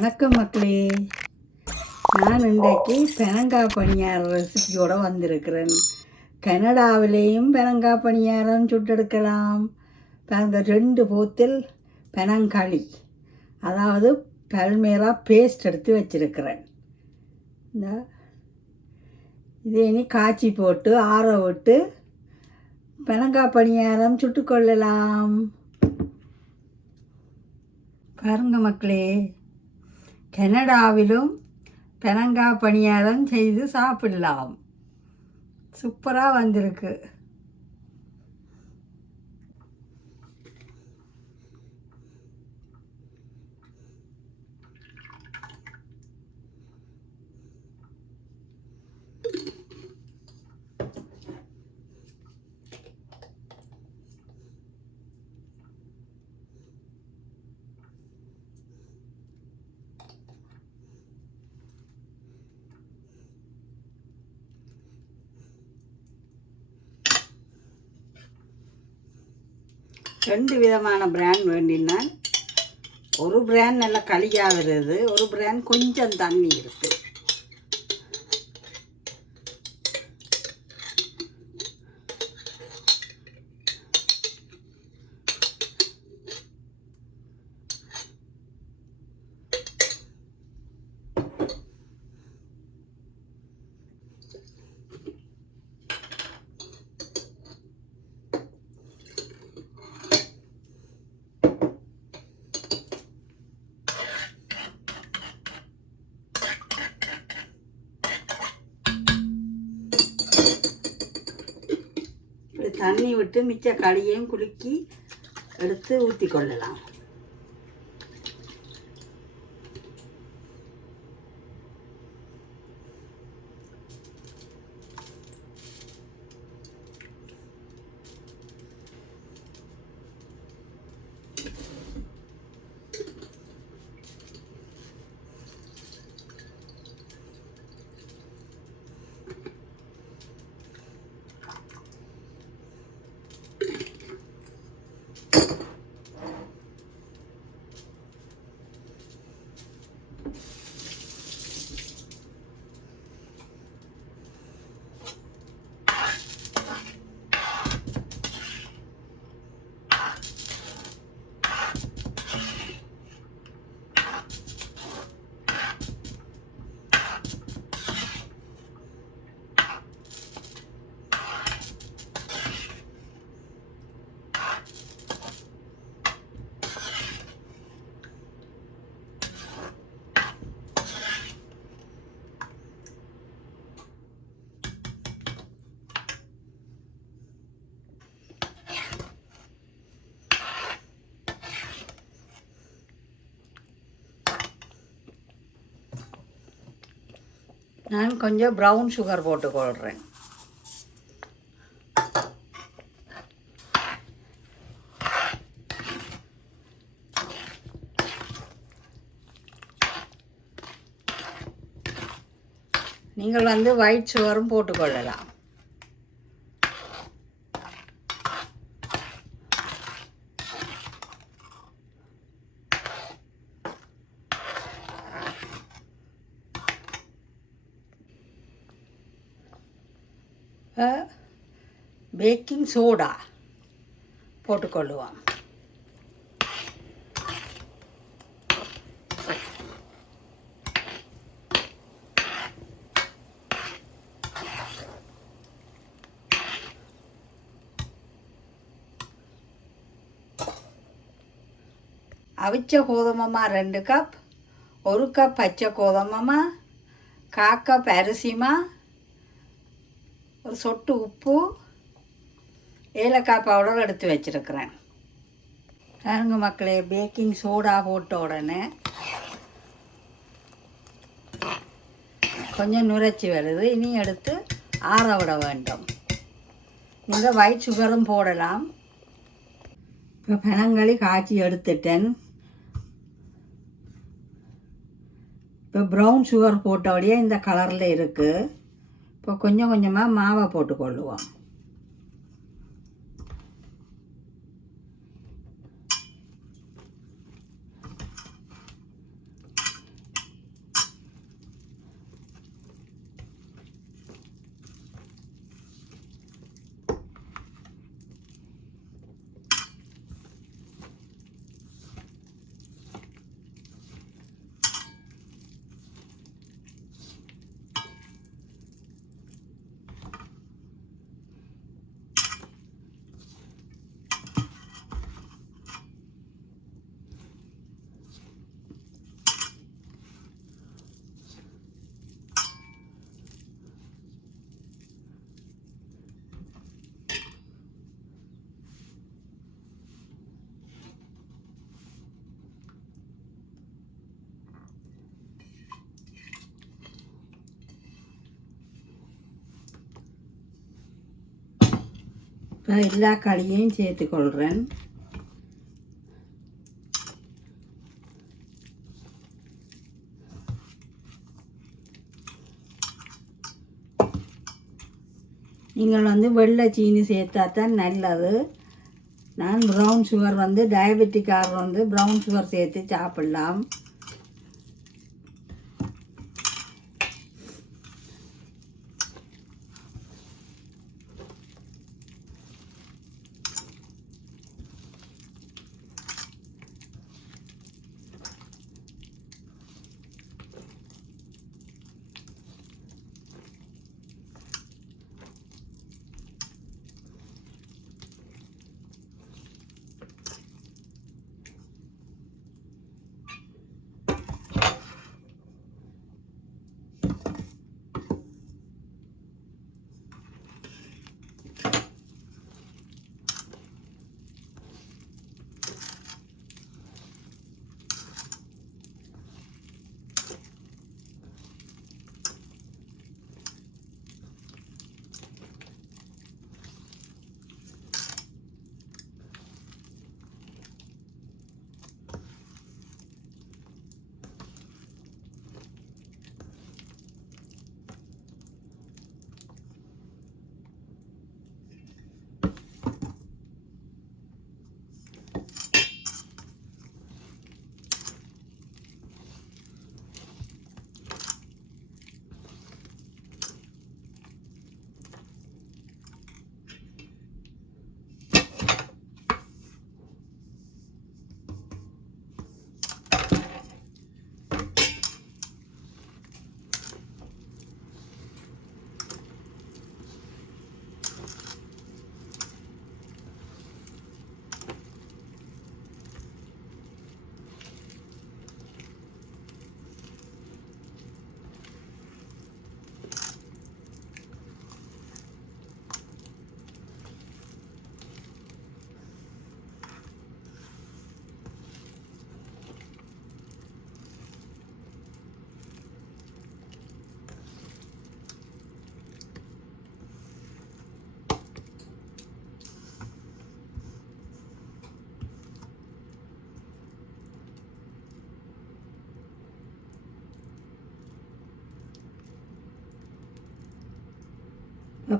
வணக்கம் மக்களே. நான் இன்றைக்கு பெனங்காய் பணியார ரெசிபியோடு வந்திருக்கிறேன். கனடாவிலேயும் பெனங்காய் பணியாரம் சுட்டெடுக்கலாம். அந்த 2 போத்தில் பெனங்களி, அதாவது பல்மேரா பேஸ்ட் எடுத்து வச்சிருக்கிறேன். இந்த இதை இனி காய்ச்சி போட்டு ஆற விட்டு பெனங்காய் பணியாரம் சுட்டுக்கொள்ளலாம். பாருங்க மக்களே, கனடாவிலும் பெனங்காய் பணியாரம் செய்து சாப்பிடலாம். சூப்பராக வந்திருக்கு. ரெண்டு விதமான பிராண்ட் வேண்டினால், ஒரு பிராண்ட் நல்லா களியாக வருது, ஒரு பிராண்ட் கொஞ்சம் தண்ணி இருக்குது. தண்ணி விட்டு மிச்ச களியையும் குலுக்கி எடுத்து ஊற்றி கொள்ளலாம். நான் கொஞ்சம் ப்ரௌன் சுகர் போட்டுக்கொள்கிறேன். நீங்கள் ஒயிட் சுகரும் போட்டுக்கொள்ளலாம். Baking soda போட்டுக்கொள்ளுவோம். அவிச்ச கோதுமமா 2 கப், 1 கப் பச்சை கோதுமமா, 1/4 கப் அரிசிமா, ஒரு சொட்டு உப்பு, ஏலக்காய் பவுடர் எடுத்து வச்சுருக்கிறேன். பாருங்க மக்களே, பேக்கிங் சோடா போட்ட உடனே கொஞ்சம் நுரைச்சி வருது. இனி எடுத்து ஆற விட வேண்டும். நீங்கள் ஒயிட் சுகரும் போடலாம். இப்போ பெனங்களி காய்ச்சி எடுத்துட்டேன். இப்போ ப்ரௌன் சுகர் போட்டபடியே இந்த கலரில் இருக்குது. இப்போ கொஞ்சம் கொஞ்சமாக மாவை போட்டுக்கொள்ளுவோம். இப்போ எல்லா களியையும் சேர்த்துக்கொள்கிறேன். நீங்கள் வெள்ளை சீனி சேர்த்தா தான் நல்லது. நான் ப்ரௌன் சுகர் டயபெட்டிக்காரர் ப்ரௌன் சுகர் சேர்த்து சாப்பிடலாம்.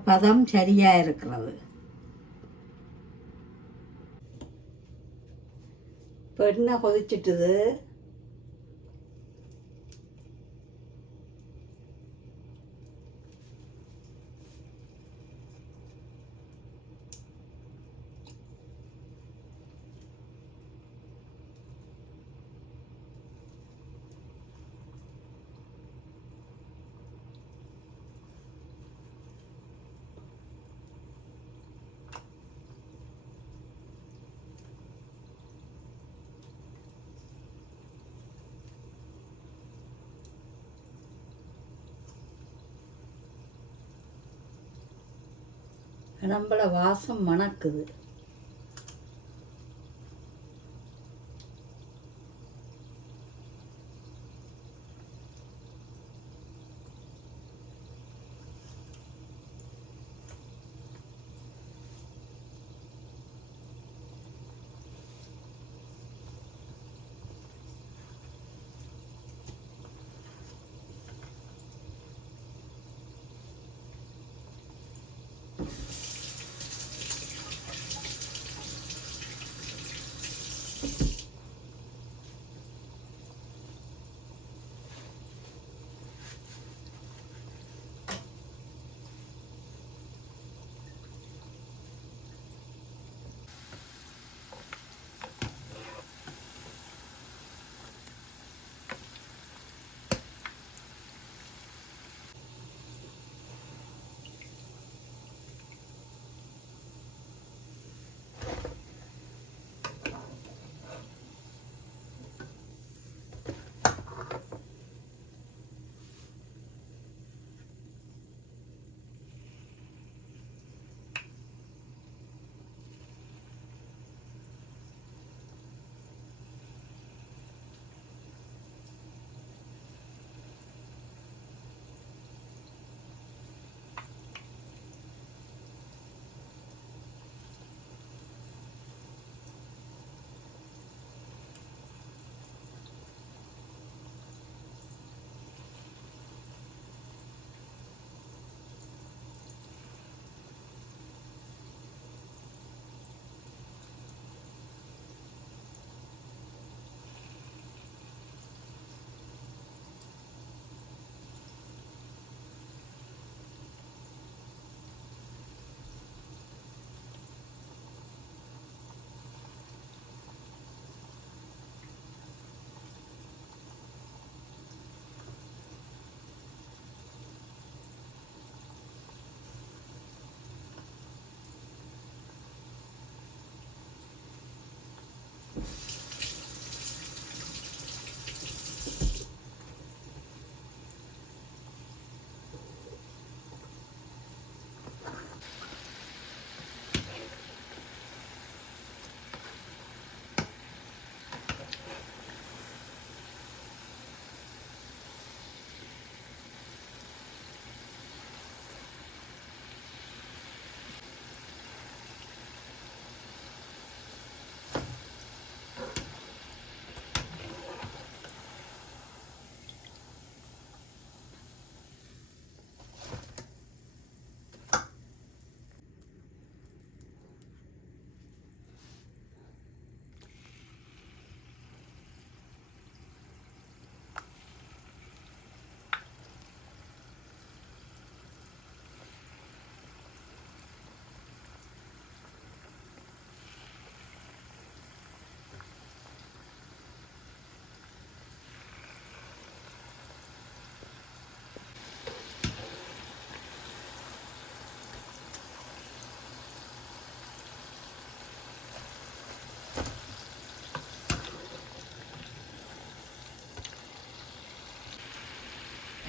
பதம் சரியாக இருக்கிறது. இப்போ எண்ணெய் கொதிச்சிட்டுது. நம்மள வாசம் மணக்குது.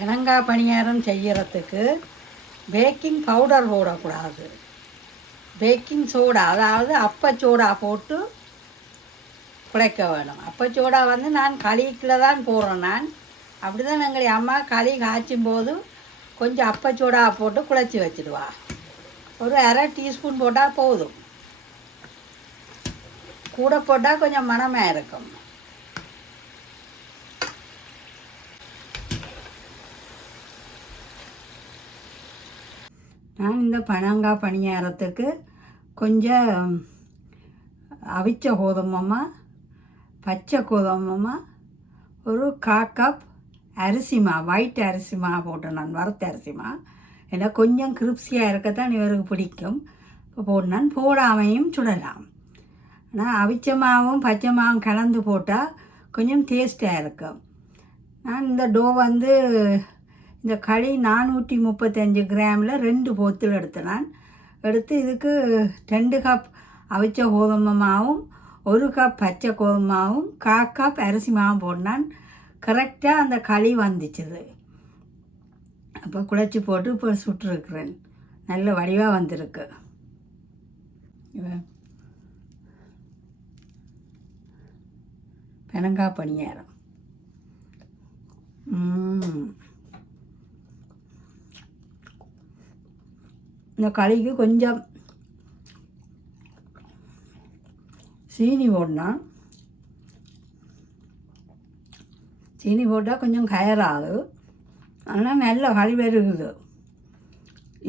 பெனங்காய் பணியாரம் செய்கிறதுக்கு பேக்கிங் பவுடர் போடக்கூடாது. பேக்கிங் சோடா, அதாவது அப்பச்சோடா போட்டு குழைக்க வேணும். அப்பச்சோடா வந்து நான் களிக்கில் தான் போடுறேன். நான் அப்படி தான் எங்களுடைய அம்மா களி காய்ச்சும் போது கொஞ்சம் அப்பச்சோடா போட்டு குழைச்சி வச்சுடுவா. ஒரு அரை டீஸ்பூன் போட்டால் போதும். கூட போட்டால் கொஞ்சம் மணமாக இருக்கும். நான் இந்த பனங்காய் பணியாரத்துக்கு கொஞ்சம் அவிச்ச கோதுமமாக, பச்சை கோதுமமாக, ஒரு 1/4 கப் அரிசிமா, ஒயிட் அரிசிமா போட்டேன். நான் வறுத்த அரிசிமா ஏன்னா கொஞ்சம் கிரிப்ஸியாக இருக்கத்தான் இவருக்கு பிடிக்கும். இப்போ போட்டான். போடாமையும் சுடலாம். ஆனால் அவிச்ச மாவும் பச்சை மாவும் கலந்து போட்டால் கொஞ்சம் டேஸ்ட்டாக இருக்கும். நான் இந்த டோ வந்து இந்த களி 435 கிராமில் 2 போத்தில் எடுத்தேன். நான் எடுத்து இதுக்கு 2 கப் அவிச்ச கோதுமை மாவும் 1 கப் பச்சை கோதுமை மாவும் 1/4 கப் அரிசி மாவும் போட்டான். கரெக்டாக அந்த களி வந்துச்சுது. அப்போ குழைச்சி போட்டு இப்போ சுட்டுருக்குறேன். நல்ல வடிவாக வந்திருக்கு. பெனங்காய் பணியாரம். இந்த களிக்கு கொஞ்சம் சீனி போடணும். சீனி போட்டால் கொஞ்சம் கயராது. ஆனால் நல்ல களி வருகுது.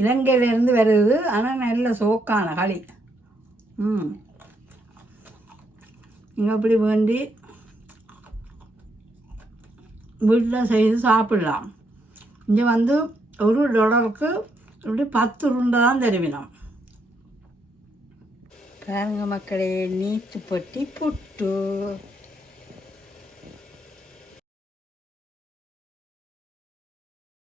இலங்கையிலேருந்து வருகுது. ஆனால் நல்ல சோக்கான களி. இங்கே அப்படி வேண்டி வீட்டில் செய்து சாப்பிடலாம். இங்கே வந்து $1 இப்படி 10 உருண்டை தான் தருவினோம். பாருங்க மக்களே, நீத்து பட்டி புட்டு.